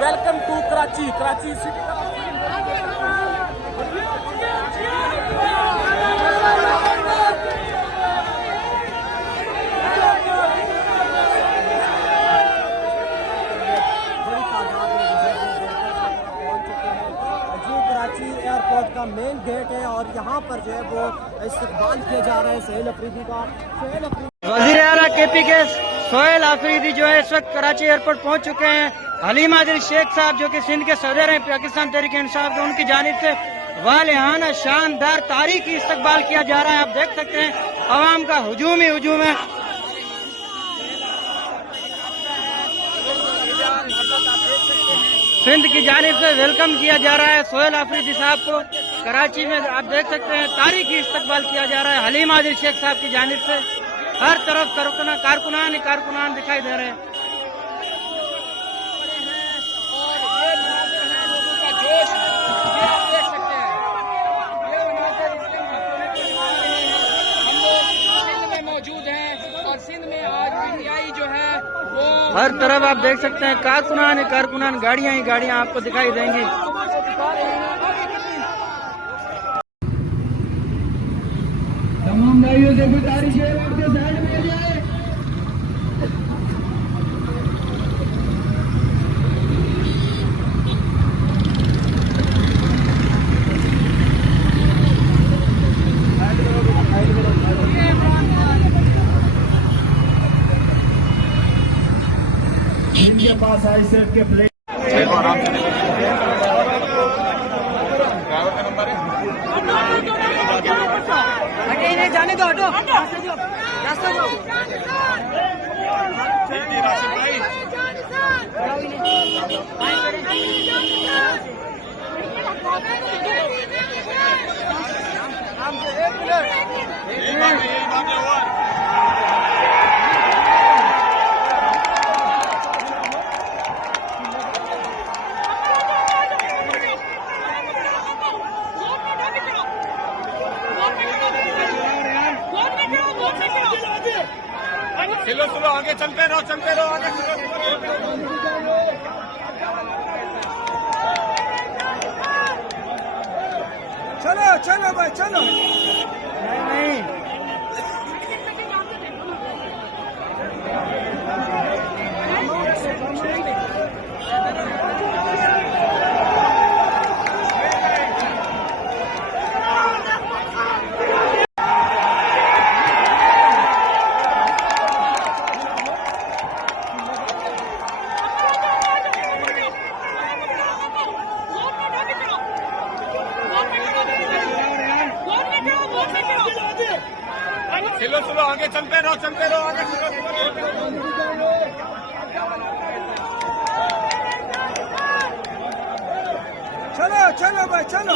Welcome to Karachi. Karachi city airport का main gate है और यहाँ पर जो है वो इस्तकबाल किया जा रहा है सोहेल अफरीदी का। वज़ीर आला KP के सोहेल अफरीदी जो है इस वक्त कराची एयरपोर्ट पहुँच चुके हैं। हलीम आदिल शेख साहब जो कि सिंध के सदर हैं पाकिस्तान तहरीक इंसाफ के, उनकी जानिब से वालिहाना शानदार तारीखी इस्तकबाल किया जा रहा है। आप देख सकते हैं अवाम का हुजूम ही हुजूम है। सिंध की जानिब से वेलकम किया जा रहा है सोहेल अफरीदी साहब को। कराची में आप देख सकते हैं तारीखी इस्तकबाल किया जा रहा है हलीम आदिल शेख साहब की जानिब से। हर तरफ कारकुनान दिखाई दे रहे हैं। हर तरफ आप देख सकते हैं कारकुनान गाड़ियां ही गाड़ियां आपको दिखाई देंगी। तमाम भाइयों से गुजारिश है आपके साइड में जाए। इनके पास ISAF के प्लेट आराम से ड्राइवर का नंबर है। इन्हें जाने दो, हटो रास्ते दो, रास्ते दो। चलो आगे चलते रहो आगे चलो भाई चलो। नहीं चलो आगे चलते रहो आगे चलो भाई चलो।